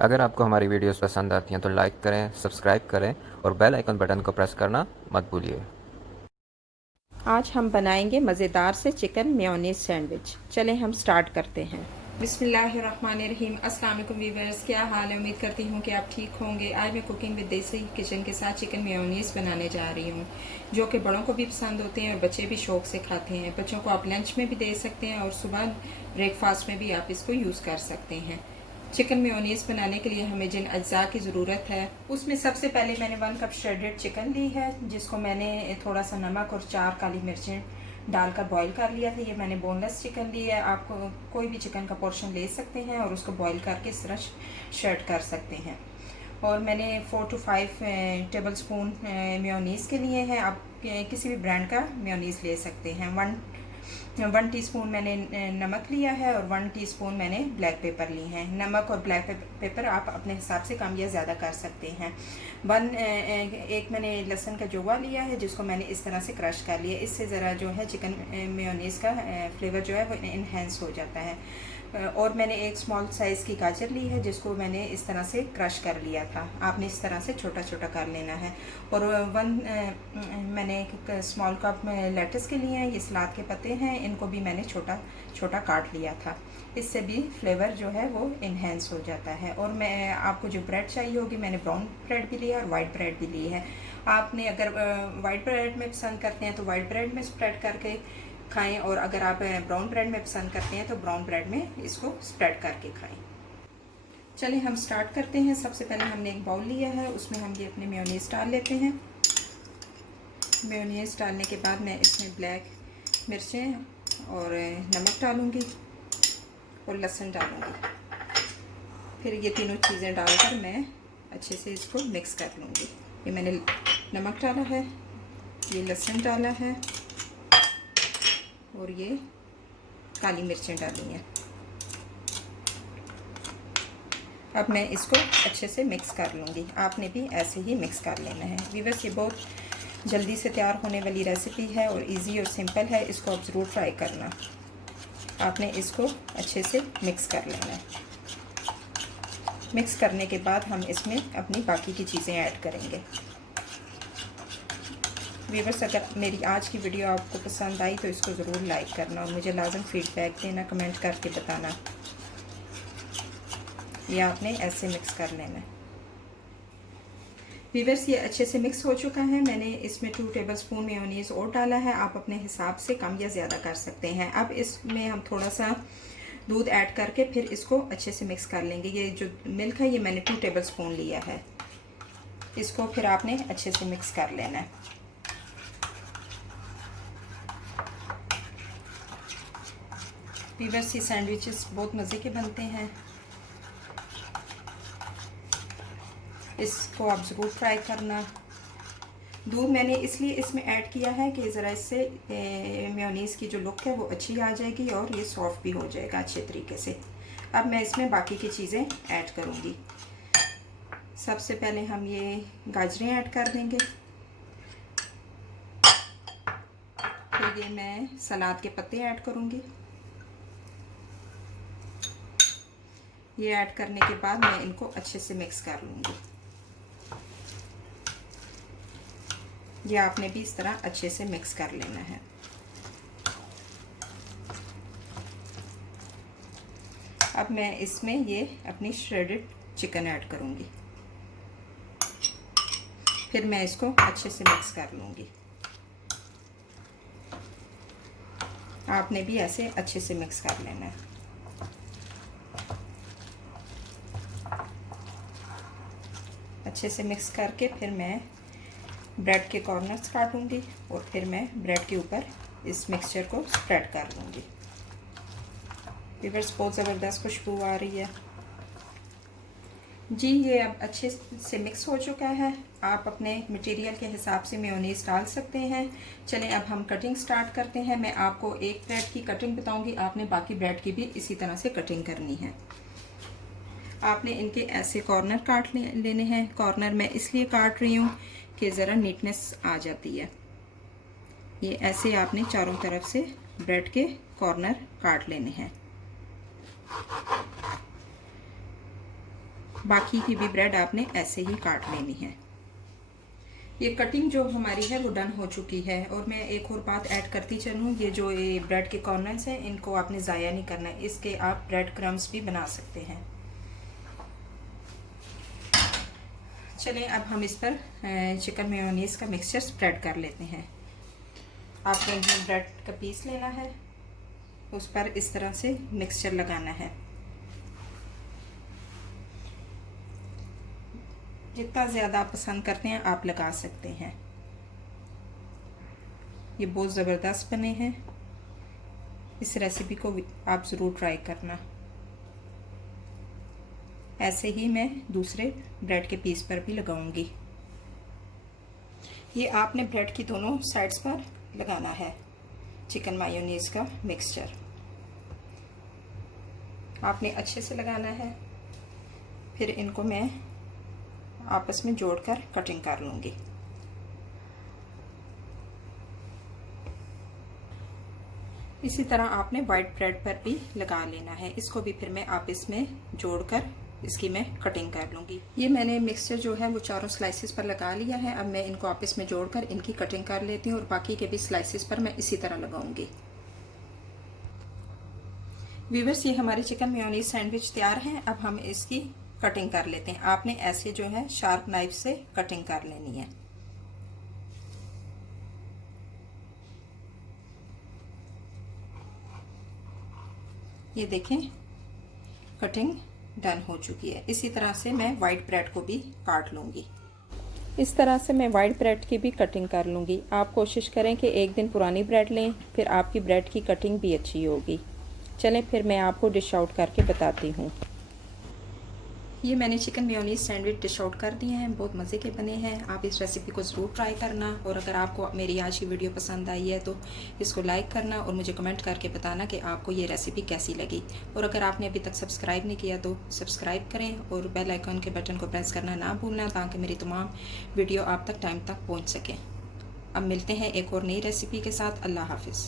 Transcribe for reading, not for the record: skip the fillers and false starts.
अगर आपको हमारी वीडियोस पसंद आती हैं तो लाइक करें, सब्सक्राइब करें और बेल आइकन बटन को प्रेस करना मत भूलिए। आज हम बनाएंगे मज़ेदार से चिकन मेयोनीज सैंडविच। चलें हम स्टार्ट करते हैं। बिस्मिल्लाहिर्रहमानिर्रहीम। अस्सलाम वालेकुम वीवर्स, क्या हाल है? उम्मीद करती हूँ कि आप ठीक होंगे। आज मैं कुकिंग विद देसी किचन के साथ चिकन मेयोनीज बनाने जा रही हूँ, जो कि बड़ों को भी पसंद होते हैं और बच्चे भी शौक से खाते हैं। बच्चों को आप लंच में भी दे सकते हैं और सुबह ब्रेकफास्ट में भी आप इसको यूज़ कर सकते हैं। चिकन मेयोनीज बनाने के लिए हमें जिन अज्जा की ज़रूरत है उसमें सबसे पहले मैंने 1 कप श्रेडेड चिकन ली है, जिसको मैंने थोड़ा सा नमक और 4 काली मिर्चें डालकर बॉईल कर लिया था। ये मैंने बोनलेस चिकन ली है। आप कोई भी चिकन का पोर्शन ले सकते हैं और उसको बॉईल करके इस तरह शर्ट कर सकते हैं। और मैंने 4 to 5 टेबल स्पून मेयोनीज़ के लिए हैं। आप किसी भी ब्रांड का मेयोनीज़ ले सकते हैं। 1 टीस्पून मैंने नमक लिया है और 1 टीस्पून मैंने ब्लैक पेपर ली है। नमक और ब्लैक पेपर आप अपने हिसाब से कम या ज़्यादा कर सकते हैं। एक मैंने लहसुन का जुवा लिया है, जिसको मैंने इस तरह से क्रश कर लिया। इससे ज़रा जो है चिकन मेयोनीज़ का फ्लेवर जो है वो इन्हेंस हो जाता है। और मैंने एक स्मॉल साइज़ की गाजर ली है, जिसको मैंने इस तरह से क्रश कर लिया था। आपने इस तरह से छोटा छोटा कर लेना है। और मैंने एक स्मॉल कप में लेटस के लिए हैं। ये सलाद के पत्ते हैं, इनको भी मैंने छोटा छोटा काट लिया था। इससे भी फ्लेवर जो है वो इन्हेंस हो जाता है। और मैं आपको जो ब्रेड चाहिए होगी, मैंने ब्राउन ब्रेड भी लिया है और वाइट ब्रेड भी ली है। आपने अगर वाइट ब्रेड में पसंद करते हैं तो वाइट ब्रेड में स्प्रेड करके खाएं, और अगर आप ब्राउन ब्रेड में पसंद करते हैं तो ब्राउन ब्रेड में इसको स्प्रेड करके खाएं। चलिए हम स्टार्ट करते हैं। सबसे पहले हमने एक बाउल लिया है, उसमें हम ये अपने मेयोनीज़ डाल लेते हैं। मेयोनीज़ डालने के बाद मैं इसमें ब्लैक मिर्चें और नमक डालूँगी और लहसुन डालूँगी। फिर ये तीनों चीज़ें डालकर मैं अच्छे से इसको मिक्स कर लूँगी। ये मैंने नमक डाला है, ये लहसुन डाला है और ये काली मिर्चें डाली हैं। अब मैं इसको अच्छे से मिक्स कर लूँगी। आपने भी ऐसे ही मिक्स कर लेना है। व्यूअर्स, ये बहुत जल्दी से तैयार होने वाली रेसिपी है और इजी और सिंपल है। इसको आप ज़रूर ट्राई करना। आपने इसको अच्छे से मिक्स कर लेना है। मिक्स करने के बाद हम इसमें अपनी बाकी की चीज़ें ऐड करेंगे। व्यूअर्स, अगर मेरी आज की वीडियो आपको पसंद आई तो इसको ज़रूर लाइक करना और मुझे लाजम फीडबैक देना, कमेंट करके बताना। ये आपने ऐसे मिक्स कर लेना है। व्यूअर्स, ये अच्छे से मिक्स हो चुका है। मैंने इसमें 2 टेबलस्पून मेयोनीज़ और डाला है। आप अपने हिसाब से कम या ज़्यादा कर सकते हैं। अब इसमें हम थोड़ा सा दूध ऐड करके फिर इसको अच्छे से मिक्स कर लेंगे। ये जो मिल्क है ये मैंने 2 टेबलस्पून लिया है। इसको फिर आपने अच्छे से मिक्स कर लेना है। व्यूअर्स, ये सैंडविचेस बहुत मज़े के बनते हैं। इसको आप ज़रूर ट्राई करना। दूध मैंने इसलिए इसमें ऐड किया है कि ज़रा इससे मेयोनीज़ की जो लुक है वो अच्छी आ जाएगी और ये सॉफ्ट भी हो जाएगा अच्छे तरीके से। अब मैं इसमें बाकी की चीज़ें ऐड करूँगी। सबसे पहले हम ये गाजरें ऐड कर देंगे। फिर ये मैं सलाद के पत्ते ऐड करूँगी। ये ऐड करने के बाद मैं इनको अच्छे से मिक्स कर लूँगी। ये आपने भी इस तरह अच्छे से मिक्स कर लेना है। अब मैं इसमें ये अपनी श्रेडेड चिकन ऐड करूँगी। फिर मैं इसको अच्छे से मिक्स कर लूँगी। आपने भी ऐसे अच्छे से मिक्स कर लेना है। अच्छे से मिक्स करके फिर मैं ब्रेड के कॉर्नर्स काटूंगी और फिर मैं ब्रेड के ऊपर इस मिक्सचर को स्प्रेड कर लूँगी। व्यूअर्स, बहुत ज़बरदस्त खुशबू आ रही है जी। ये अब अच्छे से मिक्स हो चुका है। आप अपने मटेरियल के हिसाब से मेयोनीज़ डाल सकते हैं। चलें अब हम कटिंग स्टार्ट करते हैं। मैं आपको एक ब्रेड की कटिंग बताऊंगी, आपने बाकी ब्रेड की भी इसी तरह से कटिंग करनी है। आपने इनके ऐसे कॉर्नर काट लेने हैं। कॉर्नर मैं इसलिए काट रही हूँ कि ज़रा नीटनेस आ जाती है। ये ऐसे आपने चारों तरफ से ब्रेड के कॉर्नर काट लेने हैं। बाकी की भी ब्रेड आपने ऐसे ही काट लेनी है। ये कटिंग जो हमारी है वो डन हो चुकी है। और मैं एक और बात ऐड करती चलूँ, ये जो ये ब्रेड के कॉर्नर्स हैं इनको आपने ज़ाया नहीं करना है, इसके आप ब्रेड क्रम्स भी बना सकते हैं। चलें अब हम इस पर चिकन मेयोनीज का मिक्सचर स्प्रेड कर लेते हैं। आपने ब्रेड का पीस लेना है, उस पर इस तरह से मिक्सचर लगाना है। जितना ज़्यादा आप पसंद करते हैं आप लगा सकते हैं। ये बहुत ज़बरदस्त बने हैं, इस रेसिपी को आप ज़रूर ट्राई करना। ऐसे ही मैं दूसरे ब्रेड के पीस पर भी लगाऊंगी। ये आपने ब्रेड की दोनों साइड्स पर लगाना है चिकन मायोनीज का मिक्सचर। आपने अच्छे से लगाना है, फिर इनको मैं आपस में जोड़कर कटिंग कर लूँगी। इसी तरह आपने वाइट ब्रेड पर भी लगा लेना है। इसको भी फिर मैं आपस में जोड़कर इसकी मैं कटिंग कर लूँगी। ये मैंने मिक्सचर जो है वो चारों स्लाइसेस पर लगा लिया है। अब मैं इनको आपस में जोड़कर इनकी कटिंग कर लेती हूँ और बाकी के भी स्लाइसेस पर मैं इसी तरह लगाऊंगी। व्यूअर्स, ये हमारे चिकन मेयोनीज सैंडविच तैयार हैं। अब हम इसकी कटिंग कर लेते हैं। आपने ऐसे जो है शार्प नाइफ से कटिंग कर लेनी है। ये देखें, कटिंग डन हो चुकी है। इसी तरह से मैं वाइट ब्रेड को भी काट लूँगी। इस तरह से मैं वाइट ब्रेड की भी कटिंग कर लूँगी। आप कोशिश करें कि एक दिन पुरानी ब्रेड लें, फिर आपकी ब्रेड की कटिंग भी अच्छी होगी। चलें फिर मैं आपको डिश आउट करके बताती हूँ। ये मैंने chicken mayonnaise sandwich dish out कर दिए हैं, बहुत मज़े के बने हैं। आप इस रेसिपी को ज़रूर ट्राई करना। और अगर आपको मेरी आज की वीडियो पसंद आई है तो इसको लाइक करना और मुझे कमेंट करके बताना कि आपको ये रेसिपी कैसी लगी। और अगर आपने अभी तक सब्सक्राइब नहीं किया तो सब्सक्राइब करें और बेल आइकन के बटन को प्रेस करना ना भूलना, ताकि मेरी तमाम वीडियो आप तक टाइम तक पहुँच सकें। अब मिलते हैं एक और नई रेसिपी के साथ। अल्लाह हाफिज़।